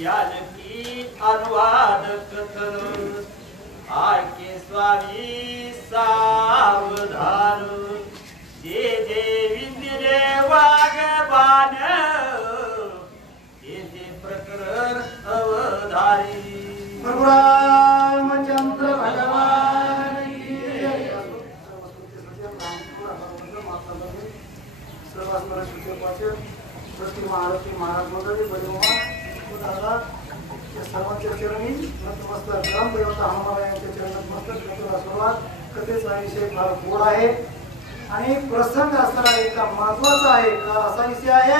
जानकी अनुवाद कथन आके स्वामी सावधान जे जे विंदिरे वागबान ते ते प्रकरण अवधारी रामचंद्र भगवान की जय। सर्वांना शुभेच्छा प्रति महाराष्ट्र महाराज मंडळी बळीमा दादा या सर्वांच्या चरणी नतमस्तक ग्रामदेवता हनुमान यांच्या चरणी नतमस्तक करतो. सुरुवात कथेचा विषय फार गोड आहे आणि प्रसंग असणारा एक महत्वाचा आहे. असा विषय आहे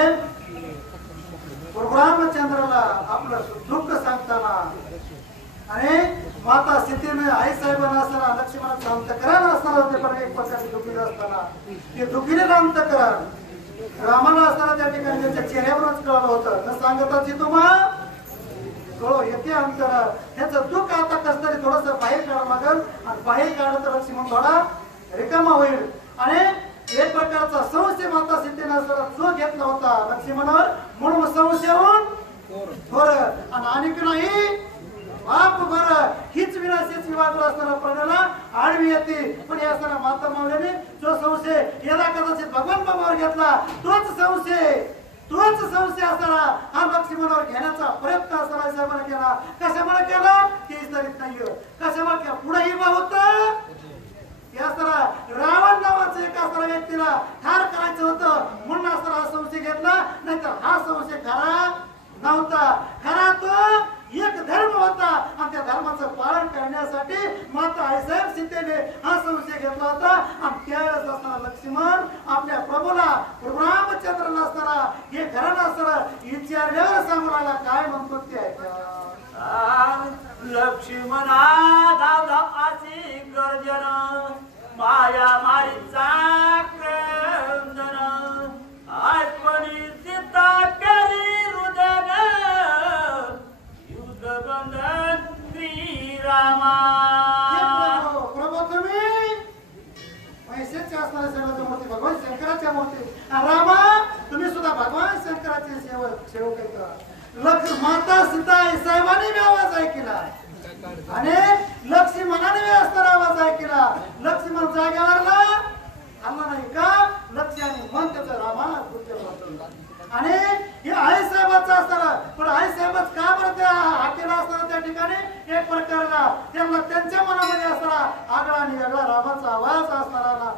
रामचंद्राला आपलं दुःख सांगताना आणि माता सीतेने आई साहेबांना असताना लक्ष्मणाचं अंतकरण असताना ते पण एक प्रकारचे दुःखीत असताना ते दुःखीने अंतकरण रामाला असताना त्या ठिकाणी त्यांच्या चेहऱ्यावरच कळलं होतं. न सांगता तुम्हा कळो येते अंतर ह्याचं दुःख आता कसं तरी थोडस बाहेर काढावं लागेल आणि बाहेर काढलं तर लक्ष्मण थोडा रिकामा होईल. आणि एक प्रकारचा संशय माता सीतेने असताना जो घेतला होता लक्ष्मणावर म्हणून संशयाहून थोर आणि नाही बाप बर हीच विनाशाची वागलं असताना प्राण्याला आडवी येते. पण या असताना माता मावल्याने जो संशय याला कदाचित भगवान बाबावर घेतला तोच संशय असताना हा लक्ष्मणावर घेण्याचा प्रयत्न असताना साहेबांना केला. कशामुळे केला तेच तरीच नाही. कशामुळे केला पुढेही होत असताना रावण नावाचं एक असताना व्यक्तीला ठार करायचं होतं म्हणून असताना हा संशय घेतला. नाहीतर हा संशय खरा नव्हता. खरा तो एक धर्म होता आणि त्या धर्माचं पालन करण्यासाठी माता आईसाहेब सीतेने हा संशय घेतला होता. आणि त्यावेळेस असताना लक्ष्मण आपल्या प्रभूला रामचंद्राला असताना हे खरं नसताना विचारल्यावर सांगून आला काय म्हणतो ते ऐका. लक्ष्मणा धावला अशी गर्जन माया मारीचा क्रंदन आठवणी सीता करी रुदन युद्धबंधन श्रीरामा. प्रभू तुम्ही पैशाचे असणारे सगळ्याच्या मूर्ती भगवान शंकराच्या मूर्ती रामा तुम्ही सुद्धा भगवान शंकराचे सेवक आहेत. माता सीता साहेबांनी आवाज ऐकला आणि लक्ष्मणाने असताना आवाज ऐकला. लक्ष्मण जागेवरला आला नाही का लक्ष्य आणि मन त्याचं रामाला आणि हे आई साहेबाचं असताना पण आई साहेबच का बरं त्या हाकेला असताना त्या ठिकाणी एक प्रकारला त्यांना त्यांच्या मनामध्ये असताना आगळा आणि वेगळा रामाचा आवाज असताना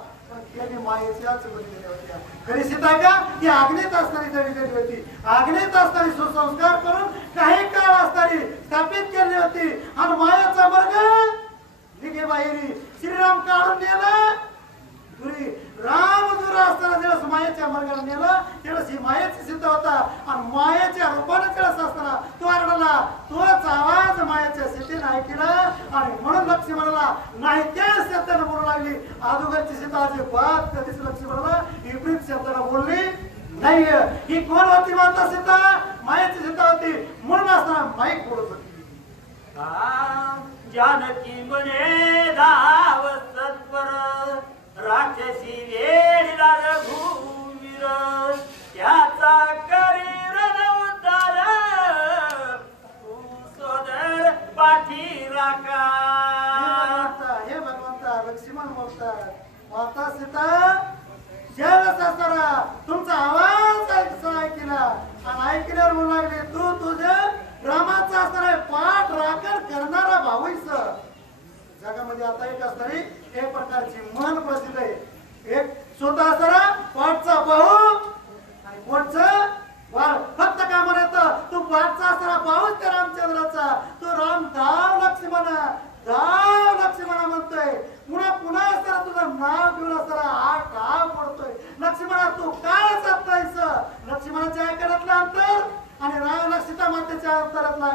त्यांनी मायेच्याच बनलेल्या होत्या. खरी सीता का ती आग्नेत असणारी जरी गेली होती. आग्नेत असणारी सुसंस्कार करून काही काळ असणारी स्थापित केली होती. आणि मायाचा वर्ग निघे बाहेरी श्रीराम काढून नेला दुरी राम दूर असताना ज्यावेळेस मायेच्या मार्गाला नेलं त्यावेळेस ही मायेची सीता होता. आणि मायेच्या रूपाने ज्यावेळेस असताना तो आरडला तोच आवाज मायेच्या सीतेने ऐकला. आणि म्हणून लक्ष्मणाला नाही त्या शब्दाने बोलू लागली. अगोदरची सीता अजिबात कधीच लक्ष्मणाला विपरीत शब्दाने बोलली नाही. ही कोण होती माता सीता मायेची सीता होती म्हणून असताना माईक बोलत होती. जानकी म्हणे धाव सत्वर राक्षसी वेळीला रघुवीर त्याचा करी रणउद्धार तू सोदर पाठी राखा. हे भगवंता लक्ष्मण बोलतात माता सीता ज्यावेळेस असताना तुमचा आवाज ऐकला आणि ऐकल्यावर म्हणू लागले तू तुझ्या रामाचा असणारा पाठ राखण करणारा भाऊस जगामध्ये आता एक असणारी एक प्रकारची मन प्रसिद्ध आहे. एक स्वतः असणारा पाठचा भाऊ आणि पोटचं वाळ फक्त काय म्हणायचं तू पाठचा असणारा भाऊच त्या रामचंद्राचा तो राम धाव लक्ष्मणा म्हणतोय. पुन्हा असताना तुझं नाव घेऊन असताना आठ डाव पडतोय. लक्ष्मणा तू काय जातायस लक्ष्मणाच्या ऐकण्यातलं अंतर आणि रावला सीता मातेच्या अंतरातला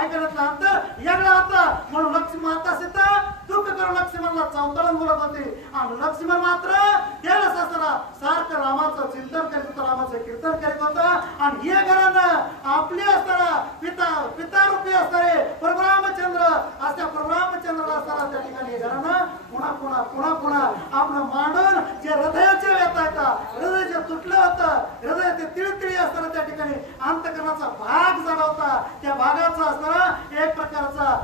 ऐकण्यातला अंतर वेगळा होता. म्हणून लक्ष्मण माता सीता दुःख करून लक्ष्मणला चौतरण बोलत होते. आणि लक्ष्मण मात्र त्यावेळेस असताना सारखं रामाचं चिंतन करीत होतं रामाचं कीर्तन करीत होता. आणि हे घरानं आपले असताना पिता रूपी असणारे प्रभू रामचंद्र असत्या प्रभू रामचंद्राला असताना त्या ठिकाणी घरानं पुन्हा पुन्हा पुन्हा पुन्हा आपलं मांडून जे हृदयाचे व्यथा येतात, हृदय जे तुटलं होतं, हृदय ते तिळतिळी असताना त्या ठिकाणी अंतकरणाचा भाग जाणवता, त्या भागाचा असताना एक प्रकारचा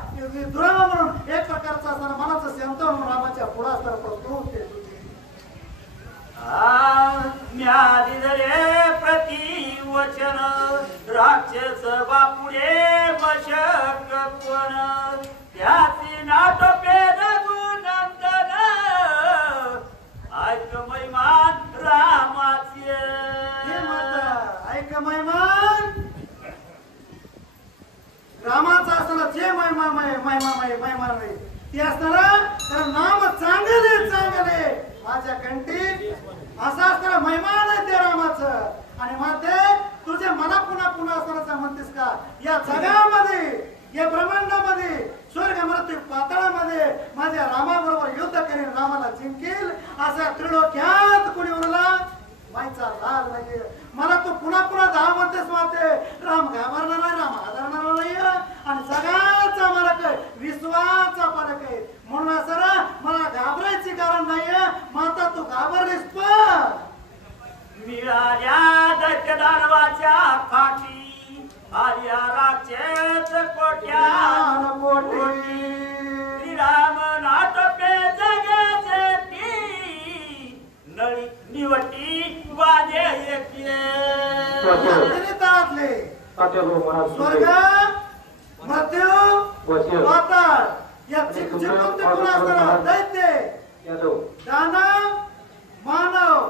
दुरावा म्हणून एक प्रकारचा असताना मनाचं शांत म्हणून रामाच्या पुढे असताना प्रभू ते म्यादिले प्रतिवचन राक्षस बापुडे मशक कोण त्याची नाटोपे रघुनंदन ऐक महिमान रामाचे ऐक महिमान रामाचा असताना जे महिमा नाही ते असताना तर नाम चांगले चांगले माझ्या कंठी असं असताना महिमान आहे ते रामाचं. आणि माते तुझे मला पुन्हा पुन्हा असताना म्हणतेस का या जगामध्ये या ब्रह्मांडामध्ये स्वर्ग मृत्यू पाताळामध्ये माझ्या रामाबरोबर युद्ध करेन, रामाला जिंकेल असा त्रिलोक्यात कोणी उरला माईचा लाल नाही. मला तू पुन्हा पुन्हा दहा म्हणतेस माते राम घाबरणार नाही, राम आदरणार नाही आणि जगाचा मालक आहे, विश्वाचा पालक आहे म्हणून असं मला घाबरायची कारण नाहीये. माता तू घाबरलीस पण मिळाल्या दैत्य दानवाच्या काठी आल्या राक्षस कोट्या श्रीराम नाटपे जगाचे ती नळी निवटी वाजे स्वर्ग मृत्यू पाताळ या जिंकून ते पुन्हा असताना दैत्य दानव मानव